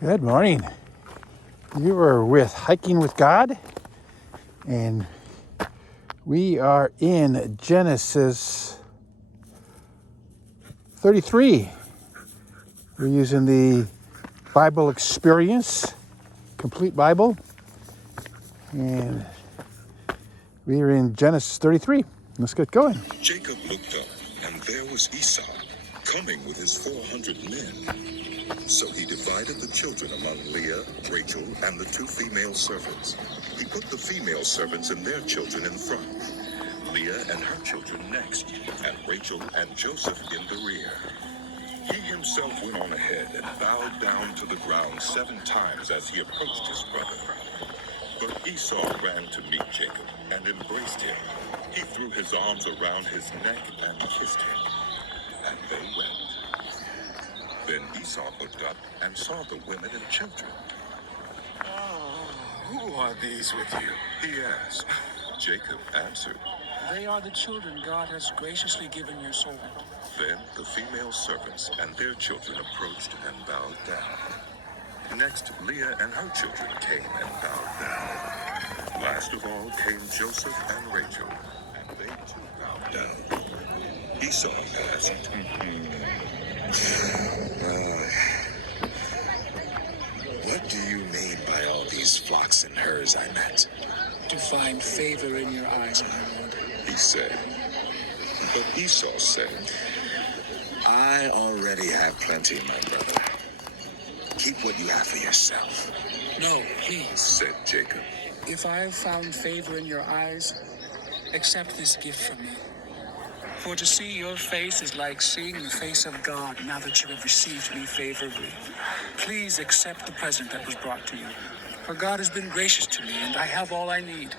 Good morning. You are with Hiking with God, and we are in Genesis 33. We're using the Bible Experience, Complete Bible, and we are in Genesis 33. Let's get going. Jacob looked up, and there was Esau, coming with his 400 men. So he divided the children among Leah, Rachel, and the 2 female servants. He put the female servants and their children in front, Leah and her children next, and Rachel and Joseph in the rear. He himself went on ahead and bowed down to the ground 7 times as he approached his brother. But Esau ran to meet Jacob and embraced him. He threw his arms around his neck and kissed him, and they wept. Then Esau looked up and saw the women and children. "Oh, who are these with you?" He asked. Jacob answered. "They are the children God has graciously given your servant." Then the female servants and their children approached and bowed down. Next, Leah and her children came and bowed down. Last of all came Joseph and Rachel, and they too bowed down. Esau asked, What do you mean by all these flocks and herds I met? "To find favor in your eyes, my lord," he said. But Esau said, I already have plenty, my brother. Keep what you have for yourself. "No, please. said Jacob. If I have found favor in your eyes, accept this gift from me. For to see your face is like seeing the face of God now that you have received me favorably. Please accept the present that was brought to you. For God has been gracious to me, and I have all I need."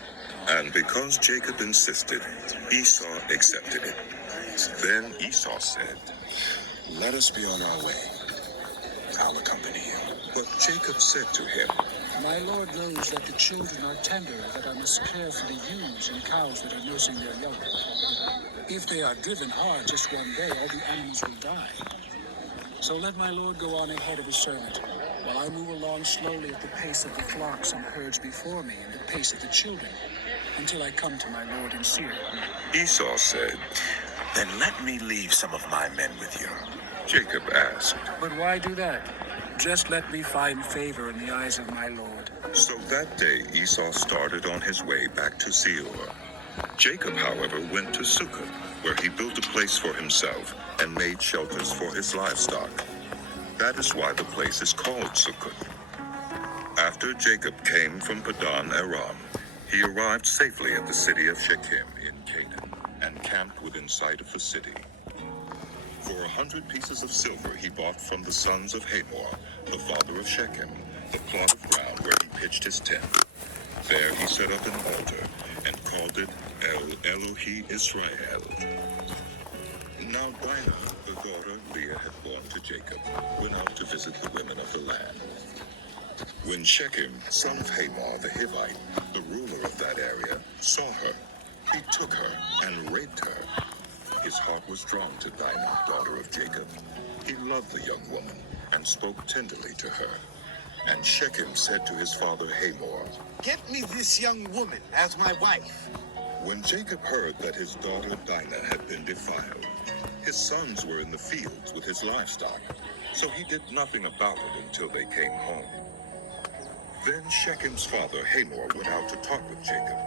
And because Jacob insisted, Esau accepted it. Then Esau said, Let us be on our way. I'll accompany you. But Jacob said to him, "My lord knows that the children are tender, that I must care for the ewes and cows that are nursing their young. If they are driven hard just one day, all the animals will die. So let my lord go on ahead of his servant, while I move along slowly at the pace of the flocks and herds before me and the pace of the children, until I come to my lord in Seir." Esau said. Then let me leave some of my men with you. Jacob asked. "But why do that? Just let me find favor in the eyes of my lord." So that day Esau started on his way back to Seir. Jacob, however, went to Succoth, where he built a place for himself and made shelters for his livestock. That is why the place is called Succoth. After Jacob came from Padan Aram, he arrived safely at the city of Shechem in Canaan and camped within sight of the city. For 100 pieces of silver he bought from the sons of Hamor, the father of Shechem, the plot of ground where he pitched his tent. There he set up an altar and called it El Elohi Israel. Now Dinah, the daughter Leah had born to Jacob, went out to visit the women of the land. When Shechem, son of Hamor the Hivite, the ruler of that area, saw her, he took her and raped her. His heart was drawn to Dinah, daughter of Jacob. He loved the young woman and spoke tenderly to her. And Shechem said to his father Hamor, Get me this young woman as my wife. When Jacob heard that his daughter Dinah had been defiled, his sons were in the fields with his livestock, so he did nothing about it until they came home. Then Shechem's father Hamor went out to talk with Jacob.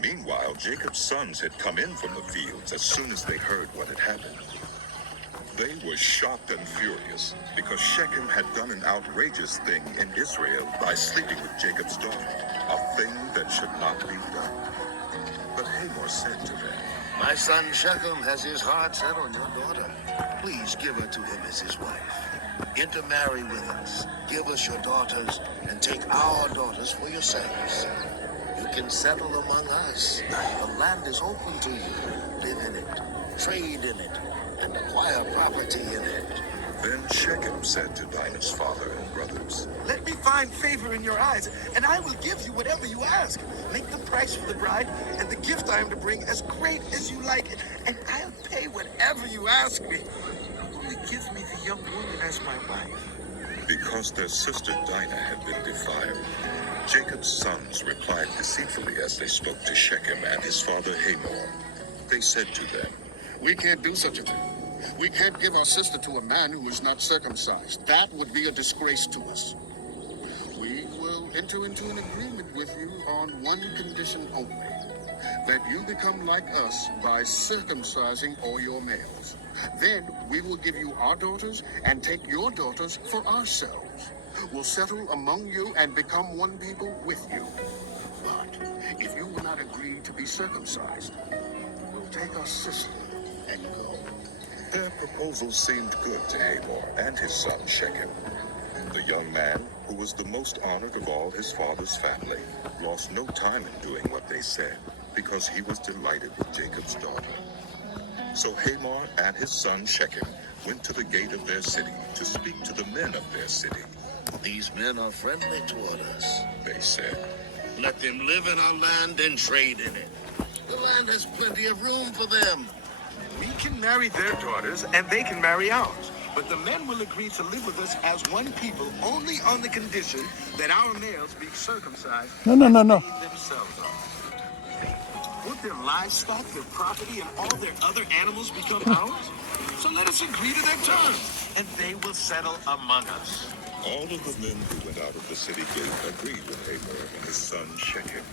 Meanwhile, Jacob's sons had come in from the fields as soon as they heard what had happened. They were shocked and furious because Shechem had done an outrageous thing in Israel by sleeping with Jacob's daughter, a thing that should not be done. But Hamor said to them, My son Shechem has his heart set on your daughter. Please give her to him as his wife. Intermarry with us. Give us your daughters and take our daughters for yourselves. You can settle among us. The land is open to you. Live in it, trade in it, and acquire property in it. Then Shechem said to Dinah's father and brothers, Let me find favor in your eyes, and I will give you whatever you ask. Make the price for the bride and the gift I am to bring as great as you like, and I'll pay whatever you ask me. Only give me the young woman as my wife. Because their sister Dinah had been defiled, Jacob's sons replied deceitfully as they spoke to Shechem and his father Hamor. They said to them, We can't do such a thing. We can't give our sister to a man who is not circumcised. That would be a disgrace to us. We will enter into an agreement with you on one condition only. That you become like us by circumcising all your males. Then we will give you our daughters and take your daughters for ourselves. We'll settle among you and become one people with you. But if you will not agree to be circumcised, we'll take our sister and go. Their proposal seemed good to Hamor and his son Shechem. The young man, who was the most honored of all his father's family, lost no time in doing what they said, because he was delighted with Jacob's daughter. So Hamor and his son Shechem went to the gate of their city to speak to the men of their city. These men are friendly toward us, They said, Let them live in our land and trade in it. The land has plenty of room for them. We can marry their daughters, and they can marry ours. But the men will agree to live with us as one people only on the condition that our males be circumcised. No. They themselves are. Would their livestock, their property, and all their other animals become ours? So let us agree to their terms, and they will settle among us. all of the men who went out of the city gate agreed with Hamor and his son Shechem,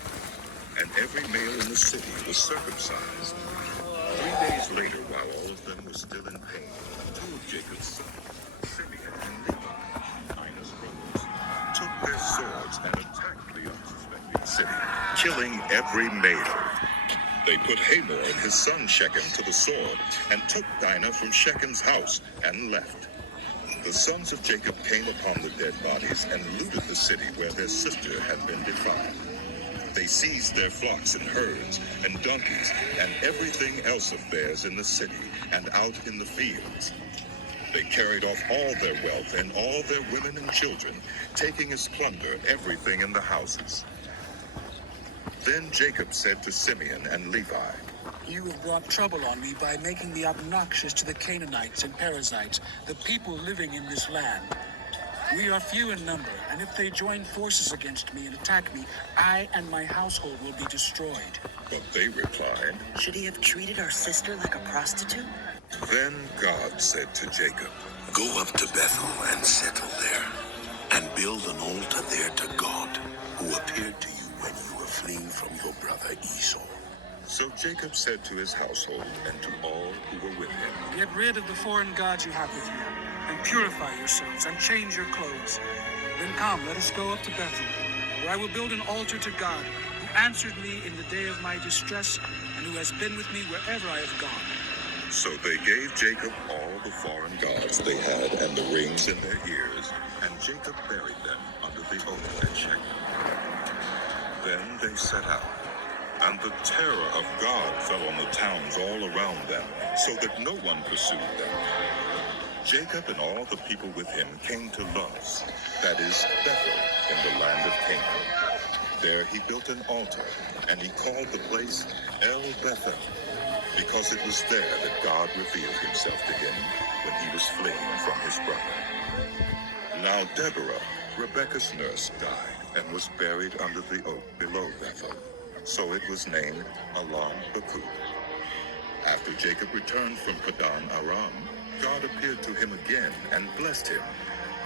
and every male in the city was circumcised. 3 days later, while all of them were still in pain, two of Jacob's sons, Simeon and Levi, Dinah's brothers, took their swords and attacked the unsuspecting city, killing every male. They put Hamor and his son Shechem to the sword and took Dinah from Shechem's house and left. The sons of Jacob came upon the dead bodies and looted the city where their sister had been defiled. They seized their flocks and herds and donkeys and everything else of theirs in the city and out in the fields. They carried off all their wealth and all their women and children, taking as plunder everything in the houses. Then Jacob said to Simeon and Levi, You have brought trouble on me by making me obnoxious to the Canaanites and Perizzites, the people living in this land. We are few in number, and if they join forces against me and attack me, I and my household will be destroyed. but they replied, Should he have treated our sister like a prostitute? Then God said to Jacob, Go up to Bethel and settle there, and build an altar there to God, who appeared to you when you were fleeing from your brother Esau. So Jacob said to his household and to all who were with him, Get rid of the foreign gods you have with you, and purify yourselves, and change your clothes. Then come, let us go up to Bethel, where I will build an altar to God, who answered me in the day of my distress, and who has been with me wherever I have gone. So they gave Jacob all the foreign gods they had and the rings in their ears, and Jacob buried them under the oak at Shechem. Then they set out, and the terror of God fell on the towns all around them, so that no one pursued them. Jacob and all the people with him came to Luz, that is, Bethel, in the land of Canaan. There he built an altar, and he called the place El Bethel, because it was there that God revealed himself to him when he was fleeing from his brother. Now Deborah, Rebekah's nurse, died and was buried under the oak below Bethel. So it was named Alam Bakut. After Jacob returned from Padan Aram, God appeared to him again and blessed him.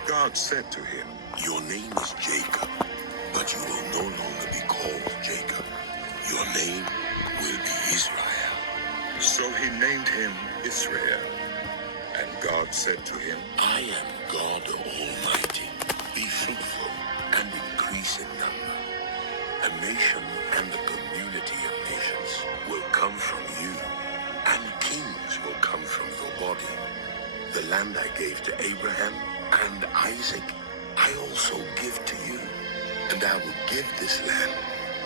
God said to him, Your name is Jacob, but you will no longer be called Jacob. Your name will be Israel. So he named him Israel. And God said to him, I am God Almighty. Be fruitful and increase in number. A nation and the community of nations will come from you, and kings will come from your body. The land I gave to Abraham and Isaac, I also give to you, and I will give this land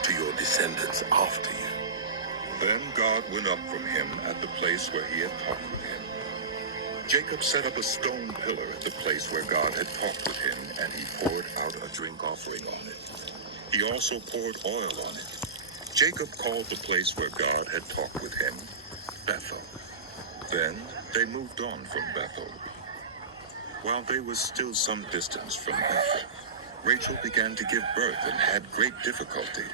to your descendants after you. Then God went up from him at the place where he had talked with him. Jacob set up a stone pillar at the place where God had talked with him, and he poured out a drink offering on it. He also poured oil on it. Jacob called the place where God had talked with him Bethel. Then they moved on from Bethel. While they were still some distance from Bethel, Rachel began to give birth and had great difficulty.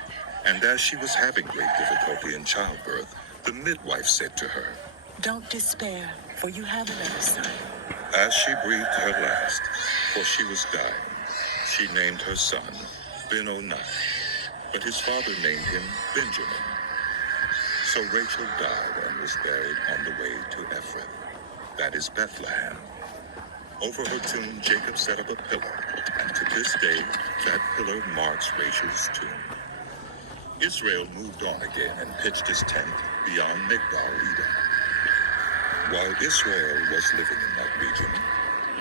And as she was having great difficulty in childbirth, the midwife said to her, Don't despair, for you have another son. as she breathed her last, for she was dying, she named her son Ben-Oni, but his father named him Benjamin. So Rachel died and was buried on the way to Ephrath, that is Bethlehem. Over her tomb, Jacob set up a pillar, and to this day, that pillar marks Rachel's tomb. Israel moved on again and pitched his tent beyond Migdal Edom. While Israel was living in that region,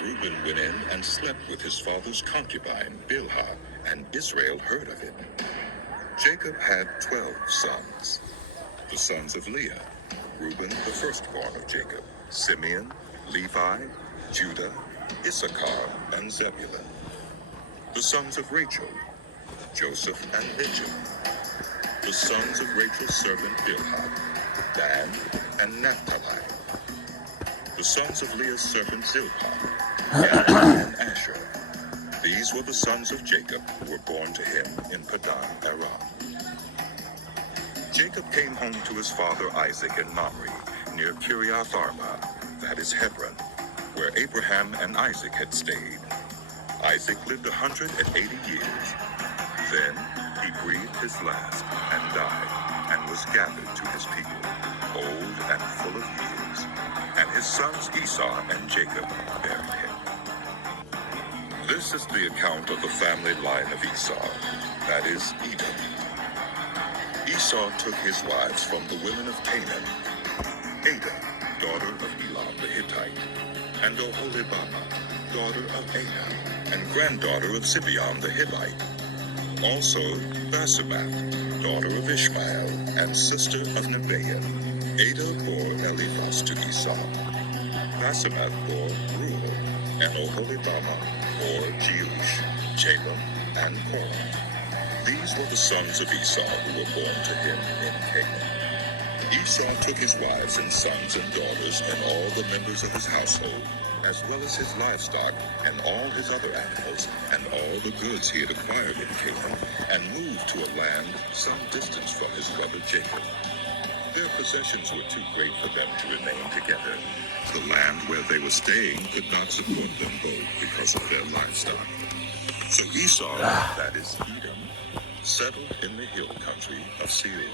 Reuben went in and slept with his father's concubine, Bilhah, and Israel heard of it. Jacob had 12 sons. The sons of Leah, Reuben, the firstborn of Jacob, Simeon, Levi, Judah, Issachar, and Zebulun. The sons of Rachel, Joseph and Benjamin. The sons of Rachel's servant Bilhah, Dan and Naphtali. The sons of Leah's servant Zilpah, Gad and Asher. These were the sons of Jacob who were born to him in Padan Aram. Jacob came home to his father Isaac in Mamre, near Kiriath Arba, that is Hebron, where Abraham and Isaac had stayed. Isaac lived 180 years. Then he breathed his last and died, and was gathered to his people, old and full of years. And his sons Esau and Jacob buried him. This is the account of the family line of Esau, that is Edom. Esau took his wives from the women of Canaan, Ada, daughter of Elon the Hittite, and Oholibamah, daughter of Adah, and granddaughter of Zibeon the Hivite. Also Basemath, daughter of Ishmael, and sister of Nebaioth. Ada bore Eliphaz to Esau. Basemath bore Reuel, and Oholibamah bore Jeush, Jalam, and Korah. These were the sons of Esau who were born to him in Canaan. Esau took his wives and sons and daughters and all the members of his household, as well as his livestock and all his other animals and all the goods he had acquired in Canaan, and moved to a land some distance from his brother Jacob. Their possessions were too great for them to remain together. The land where they were staying could not support them both because of their livestock. So Esau, that is Edom, settled in the hill country of Seir.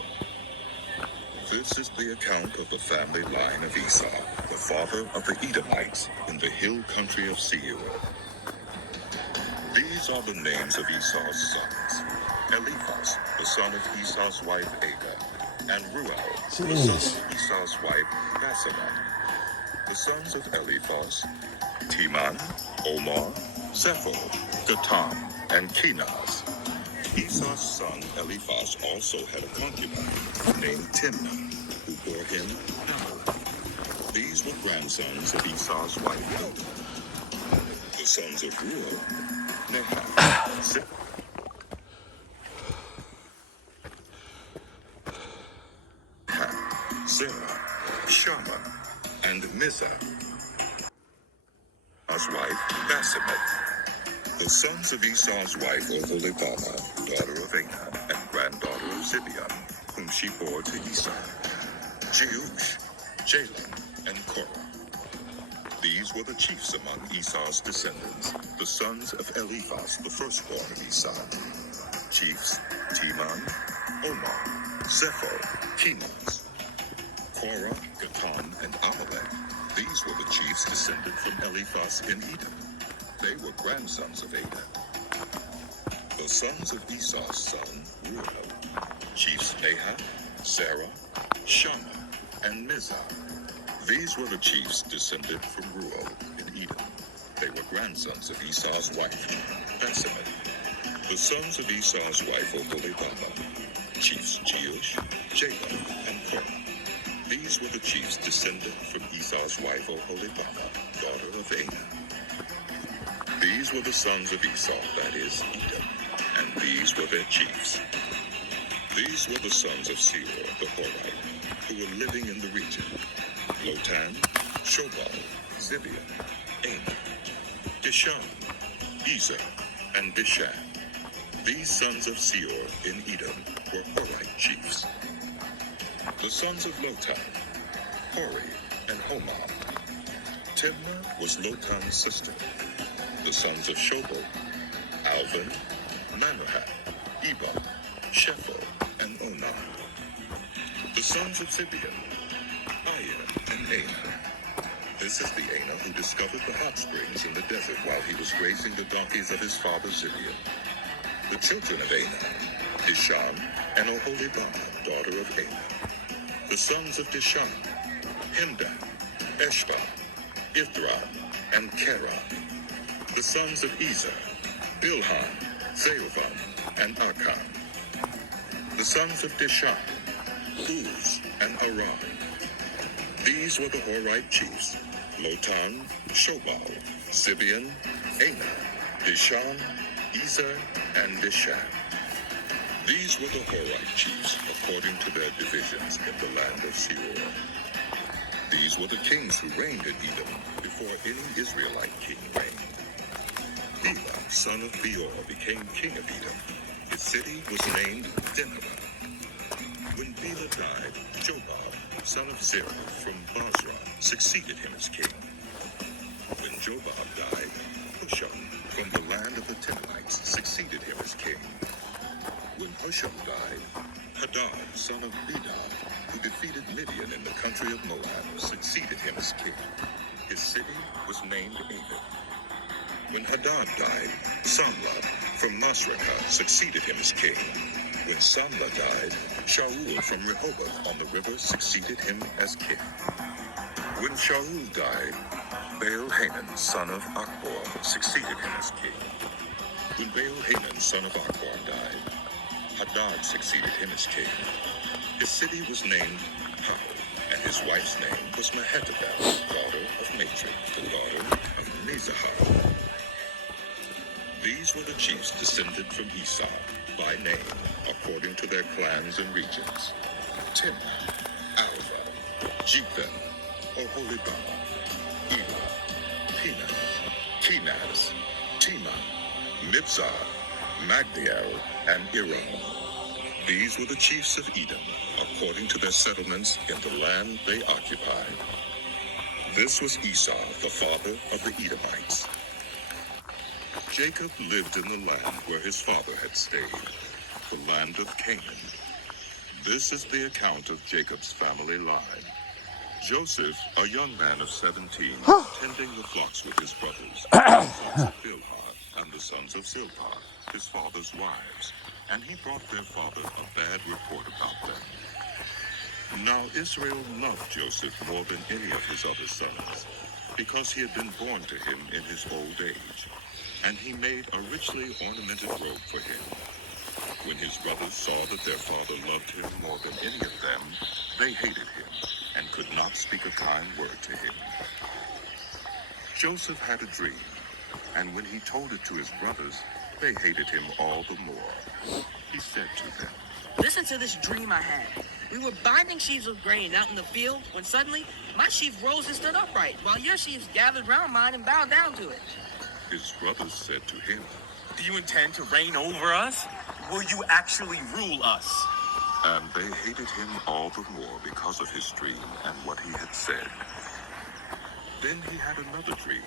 This is the account of the family line of Esau, the father of the Edomites in the hill country of Seir. These are the names of Esau's sons: Eliphaz, the son of Esau's wife Ada, and Reuel, the son of Esau's wife Basemath. The sons of Eliphaz: Teman, Omar, Zepho, Gatam, and Kenaz. Esau's son Eliphaz also had a concubine named Timnah, who bore him Amalek. These were grandsons of Esau's wife Ada. The sons of Reuel: Nahath, Ziph, Zerah, Shammah, and Mizah. Esau's wife Basemath. The sons of Esau's wife Oholibamah, daughter of Adah, and granddaughter of Zibeon, whom she bore to Esau: Jeush, Jalam, and Korah. These were the chiefs among Esau's descendants, the sons of Eliphaz, the firstborn of Esau. Chiefs: Teman, Omar, Zepho, Kenaz, Korah, Gatam, and Amalek. These were the chiefs descended from Eliphaz in Edom. They were grandsons of Ada. The sons of Esau's son, Reuel: chiefs Nahath, Zerah, Shammah, and Mizah. These were the chiefs descended from Reuel in Edom. They were grandsons of Esau's wife, Basemath. The sons of Esau's wife, Oholibamah: chiefs Jeush, Jalam, and Korah. These were the chiefs descended from Esau's wife, Oholibamah, daughter of Adah. These were the sons of Esau, that is, Edom, and these were their chiefs. These were the sons of Seir, the Horite, who were living in the region: Lotan, Shobal, Zibeon, Aner. Dishon, Ezer, and Dishon. These sons of Seor in Edom were Horite chiefs. The sons of Lotan, Hori, and Homam. Timnah was Lotan's sister. The sons of Shobal, Alvin, Manohath, Ebal, Shephel, and Onam. The sons of Zibeon, Aya, and Anah. This is the Anah who discovered the hot springs in the desert while he was grazing the donkeys of his father Zibeon. The children of Anah, Dishon, and Oholibamah, daughter of Anah. The sons of Dishon, Hemdan, Eshbah, Ithran, and Keran. The sons of Ezer, Bilhan, Zeovan, and Akan. The sons of Dishon, Uz, and Aram. These were the Horite chiefs, Lotan, Shobal, Zibeon, Anah, Dishon, Ezer, and Dishon. These were the Horite chiefs according to their divisions in the land of Seor. These were the kings who reigned in Edom before any Israelite king reigned. Bela, son of Beor, became king of Edom. His city was named Dinah. When Bela died, Jobab, son of Zerah from Basra, succeeded him as king. When Jobab died, Husham from the land of the Temanites succeeded him as king. When Husham died, Hadad, son of Bedad, who defeated Midian in the country of Moab, succeeded him as king. His city was named Avon. When Hadad died, Samlah from Masrekah succeeded him as king. When Samlah died, Shaul from Rehoboth on the river succeeded him as king. When Shaul died, Baal-Hanan, son of Akbor, succeeded him as king. When Baal-Hanan, son of Akbor, died, Hadad succeeded him as king. His city was named Pau, and his wife's name was Mehetabel, daughter of Matri, the daughter of Mezahab. These were the chiefs descended from Esau, by name, according to their clans and regions: Timnah, Alva, Jethan, Oholibamah, Elah, Penan, Kenaz, Teman, Mibzah, Magdiel, and Iram. These were the chiefs of Edom, according to their settlements in the land they occupied. This was Esau, the father of the Edomites. Jacob lived in the land where his father had stayed, the land of Canaan. This is the account of Jacob's family line. Joseph, a young man of 17, tending the flocks with his brothers, the sons of Bilhah and the sons of Zilpah, his father's wives, and he brought their father a bad report about them. Now Israel loved Joseph more than any of his other sons, because he had been born to him in his old age, and he made a richly ornamented robe for him. When his brothers saw that their father loved him more than any of them, they hated him and could not speak a kind word to him. Joseph had a dream, and when he told it to his brothers, they hated him all the more. He said to them, "Listen to this dream I had. We were binding sheaves of grain out in the field when suddenly my sheaf rose and stood upright, while your sheaves gathered round mine and bowed down to it." His brothers said to him, Do you intend to reign over us? Will you actually rule us? and they hated him all the more because of his dream and what he had said. Then he had another dream,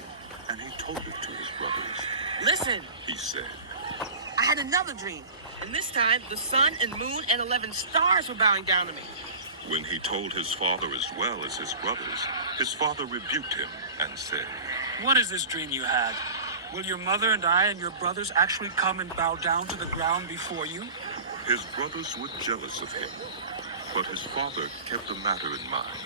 and he told it to his brothers. "Listen, He said, I had another dream, and this time the sun and moon and 11 stars were bowing down to me." when he told his father as well as his brothers, his father rebuked him and said, What is this dream you had? Will your mother and I and your brothers actually come and bow down to the ground before you? His brothers were jealous of him, but his father kept the matter in mind.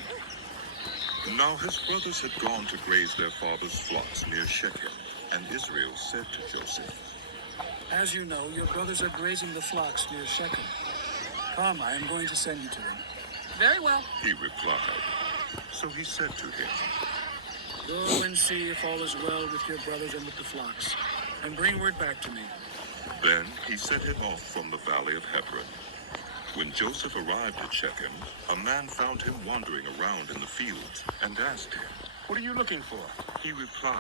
Now his brothers had gone to graze their father's flocks near Shechem, and Israel said to Joseph, As you know, your brothers are grazing the flocks near Shechem. Come, I am going to send you to them. "Very well." he replied. So he said to him, Go and see if all is well with your brothers and with the flocks, and bring word back to me. Then he sent him off from the valley of Hebron. When Joseph arrived at Shechem, a man found him wandering around in the fields and asked him, What are you looking for? He replied,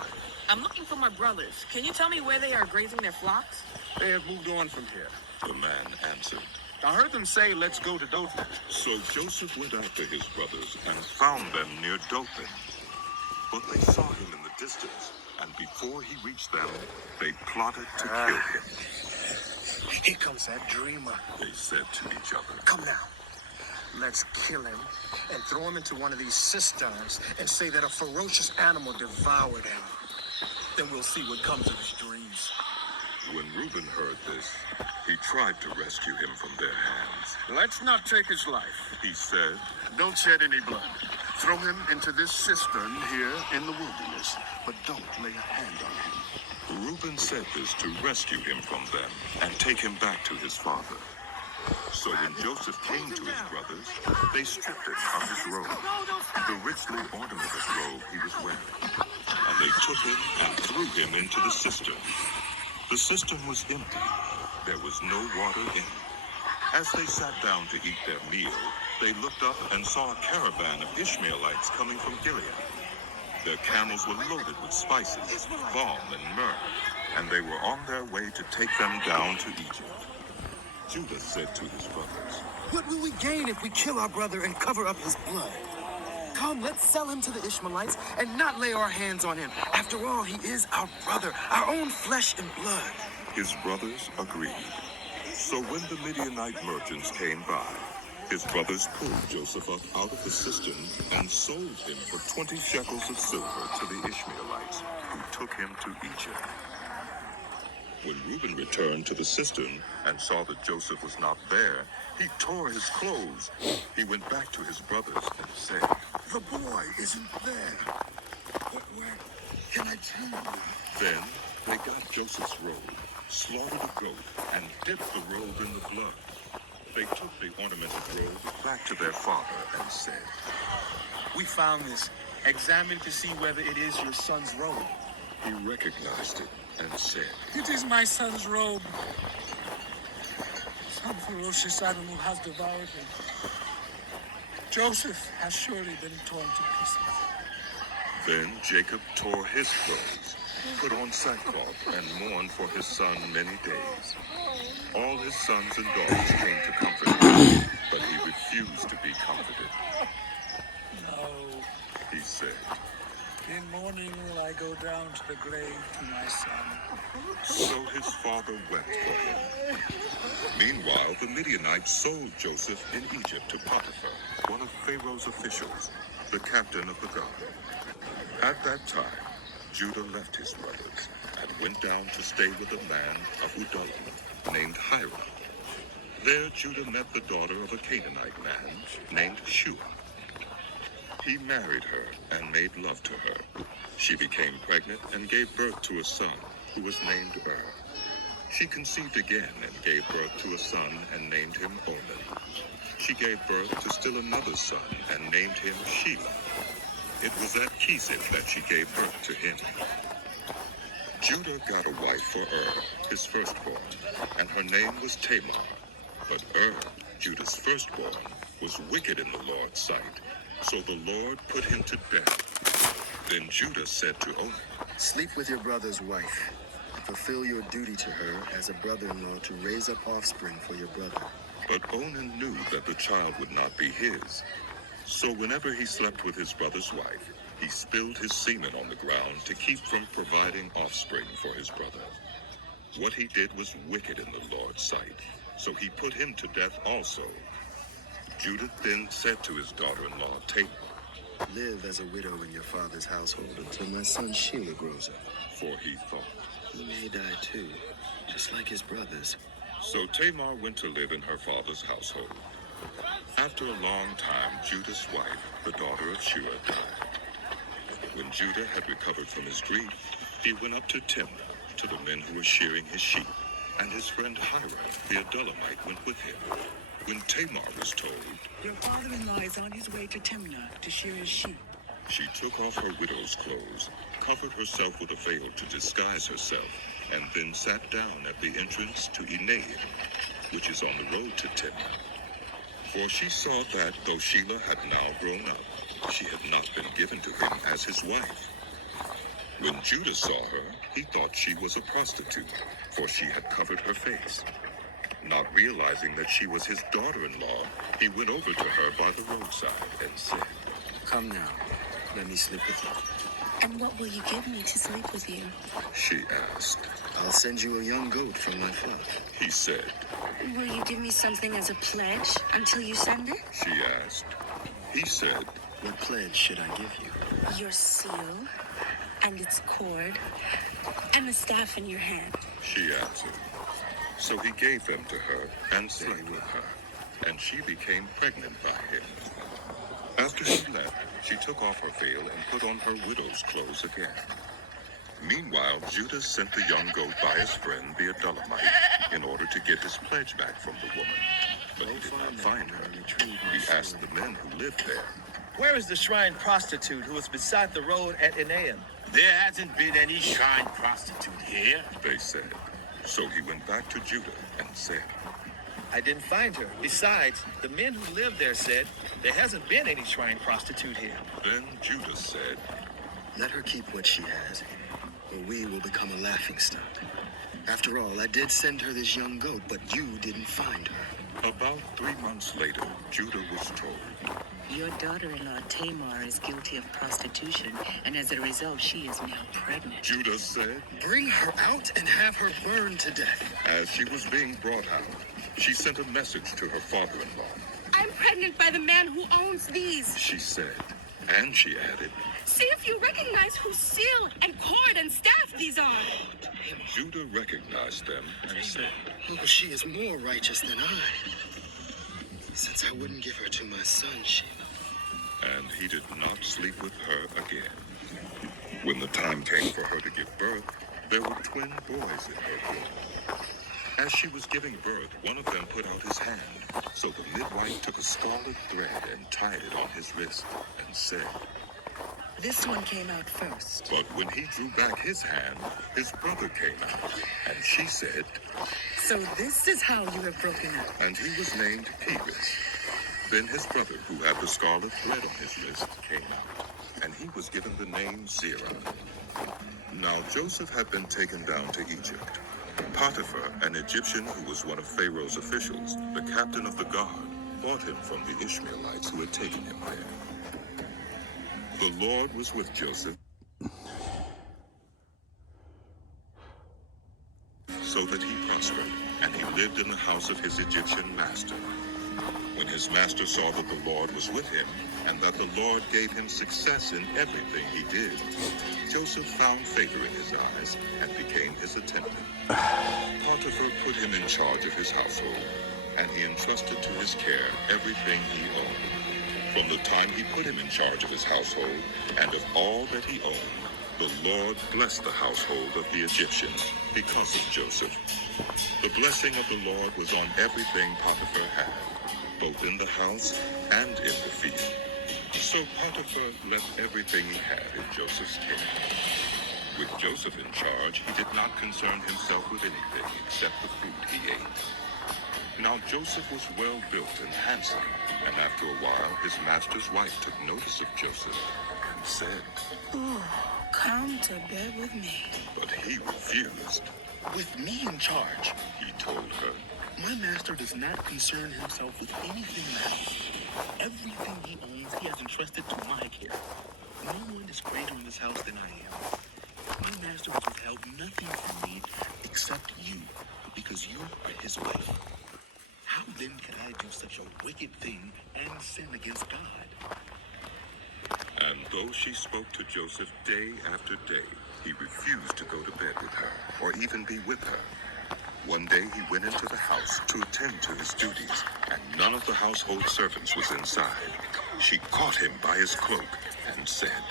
I'm looking for my brothers. Can you tell me where they are grazing their flocks? They have moved on from here. The man answered. I heard them say, let's go to Dothan. So Joseph went after his brothers and found them near Dothan. But they saw him in the distance, and before he reached them, they plotted to kill him. Here comes that dreamer. They said to each other. Come now. Let's kill him and throw him into one of these cisterns and say that a ferocious animal devoured him. Then we'll see what comes of his dreams. When Reuben heard this, he tried to rescue him from their hands. Let's not take his life. He said, Don't shed any blood. Throw him into this cistern here in the wilderness, but don't lay a hand on him. Reuben said this to rescue him from them and take him back to his father. So when Joseph came to his brothers, they stripped him of his robe, the richly ornamented robe he was wearing. And they took him and threw him into the cistern. The cistern was empty. There was no water in it. As they sat down to eat their meal, they looked up and saw a caravan of Ishmaelites coming from Gilead. Their camels were loaded with spices, balm, and myrrh, and they were on their way to take them down to Egypt. Judah said to his brothers, What will we gain if we kill our brother and cover up his blood? Come, let's sell him to the Ishmaelites and not lay our hands on him. After all, he is our brother, our own flesh and blood. His brothers agreed. So when the Midianite merchants came by, his brothers pulled Joseph up out of the cistern and sold him for 20 shekels of silver to the Ishmaelites, who took him to Egypt. When Reuben returned to the cistern and saw that Joseph was not there, he tore his clothes. He went back to his brothers and said, The boy isn't there. But where can I tell you? Then they got Joseph's robe, slaughtered a goat, and dipped the robe in the blood. They took the ornamented robe back to their father and said, We found this. Examine to see whether it is your son's robe. He recognized it and said, It is my son's robe. Some ferocious animal has devoured him. Joseph has surely been torn to pieces. Then Jacob tore his clothes, put on sackcloth, and mourned for his son many days. All his sons and daughters came to comfort him, but he refused to be comforted. No, He said, in mourning will I go down to the grave to my son. so his father wept for him. Meanwhile, the Midianites sold Joseph in Egypt to Potiphar, one of Pharaoh's officials, the captain of the guard. At that time, Judah left his brothers and went down to stay with a man of Udullam named Hiram. There Judah met the daughter of a Canaanite man named Shua. He married her and made love to her. She became pregnant and gave birth to a son, who was named She conceived again and gave birth to a son and named him Onan. She gave birth to still another son and named him Shelah. It was at Kisib that she gave birth to him. Judah got a wife for his firstborn, and her name was Tamar. But Judah's firstborn, was wicked in the Lord's sight, so the Lord put him to death. Then Judah said to Onan, Sleep with your brother's wife, and fulfill your duty to her as a brother-in-law to raise up offspring for your brother. But Onan knew that the child would not be his. So whenever he slept with his brother's wife, he spilled his semen on the ground to keep from providing offspring for his brother. What he did was wicked in the Lord's sight, so he put him to death also. Judah then said to his daughter-in-law Tamar, Live as a widow in your father's household until my son Shelah grows up. For he thought, He may die too, just like his brothers. So Tamar went to live in her father's household. After a long time, Judah's wife, the daughter of Shua, died. When Judah had recovered from his grief, he went up to Timnah, to the men who were shearing his sheep, and his friend Hiram, the Adullamite, went with him. When Tamar was told, Your father-in-law is on his way to Timnah to shear his sheep. she took off her widow's clothes, covered herself with a veil to disguise herself, and then sat down at the entrance to Enaim, which is on the road to Timnah. For she saw that, though Shelah had now grown up, she had not been given to him as his wife. When Judah saw her, he thought she was a prostitute, for she had covered her face. Not realizing that she was his daughter-in-law, he went over to her by the roadside and said, Come now, let me sleep with you. And what will you give me to sleep with you? She asked. I'll send you a young goat from my flock. He said. Will you give me something as a pledge until you send it? She asked. He said. What pledge should I give you? Your seal, and its cord, and the staff in your hand. She answered. So he gave them to her and slept with her, and she became pregnant by him. After she left, she took off her veil and put on her widow's clothes again. Meanwhile, Judah sent the young goat by his friend the Adullamite in order to get his pledge back from the woman. But he did not find her. He asked the men who lived there. Where is the shrine prostitute who was beside the road at Enaim? There hasn't been any shrine prostitute here, they said. So he went back to Judah and said, I didn't find her. Besides, the men who live there said there hasn't been any shrine prostitute here. Then Judah said, Let her keep what she has, or we will become a laughingstock. After all, I did send her this young goat, but you didn't find her. About 3 months later, Judah was told, Your daughter-in-law Tamar is guilty of prostitution, and as a result, she is now pregnant. Judah said. Bring her out and have her burned to death. As she was being brought out, she sent a message to her father-in-law. I'm pregnant by the man who owns these, she said. And she added, See if you recognize whose seal and cord and staff these are. Judah recognized them and said, Oh, she is more righteous than I, since I wouldn't give her to my son, Sheba. And he did not sleep with her again. When the time came for her to give birth, there were twin boys in her womb. As she was giving birth, one of them put out his hand. So the midwife took a scarlet thread and tied it on his wrist and said, This one came out first. But when he drew back his hand, his brother came out. And she said, So this is how you have broken up. And he was named Peres. Then his brother, who had the scarlet thread on his wrist, came out. And he was given the name Zerah. Now Joseph had been taken down to Egypt. Potiphar, an Egyptian who was one of Pharaoh's officials, the captain of the guard, bought him from the Ishmaelites who had taken him there. The Lord was with Joseph, so that he prospered, and he lived in the house of his Egyptian master. When his master saw that the Lord was with him, and that the Lord gave him success in everything he did, Joseph found favor in his eyes and became his attendant. Potiphar put him in charge of his household, and he entrusted to his care everything he owned. From the time he put him in charge of his household and of all that he owned, the Lord blessed the household of the Egyptians because of Joseph. The blessing of the Lord was on everything Potiphar had, both in the house and in the field. So Potiphar left everything he had in Joseph's care. With Joseph in charge, he did not concern himself with anything except the food he ate. Now Joseph was well built and handsome, and after a while his master's wife took notice of Joseph and said, Oh, come to bed with me. But he refused. With me in charge, He told her, my master does not concern himself with anything else. Everything he owns, he has entrusted to my care. No one is greater in this house than I am. My master has withheld nothing from me except you, because you are his wife. How then can I do such a wicked thing and sin against God? and though she spoke to Joseph day after day, he refused to go to bed with her or even be with her. One day he went into the house to attend to his duties, and none of the household servants was inside. She caught him by his cloak and said,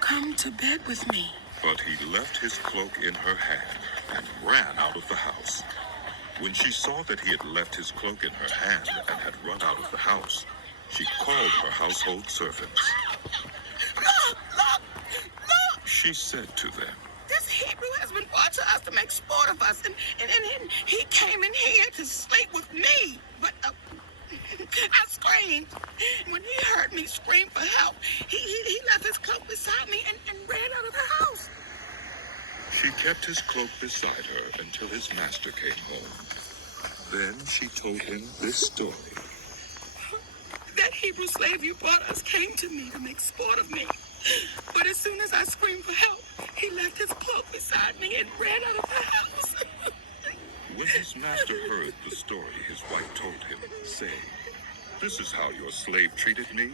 Come to bed with me. But he left his cloak in her hand and ran out of the house. When she saw that he had left his cloak in her hand and had run out of the house, she called her household servants. Look! She said to them, This Hebrew has been brought to us to make sport of us, and he came in here to sleep with me. But I screamed. When he heard me scream for help, he left his cloak beside me and ran out of the house. She kept his cloak beside her until his master came home. Then she told him this story. That Hebrew slave you brought us came to me to make sport of me. But as soon as I screamed for help, he left his cloak beside me and ran out of the house. When his master heard the story his wife told him, saying, "This is how your slave treated me,"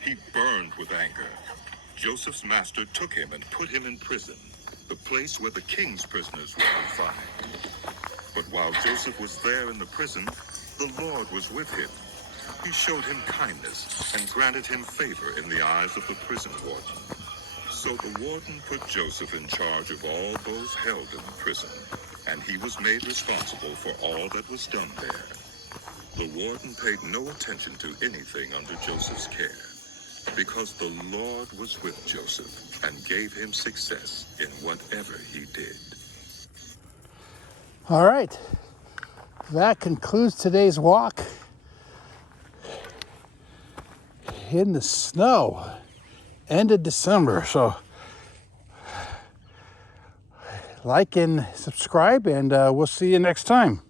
he burned with anger. Joseph's master took him and put him in prison, the place where the king's prisoners were confined. But while Joseph was there in the prison, the Lord was with him. He showed him kindness and granted him favor in the eyes of the prison warden. So the warden put Joseph in charge of all those held in the prison, and he was made responsible for all that was done there. The warden paid no attention to anything under Joseph's care, because the Lord was with Joseph and gave him success in whatever he did. All right, that concludes today's walk in the snow, end of December. So like and subscribe, and we'll see you next time.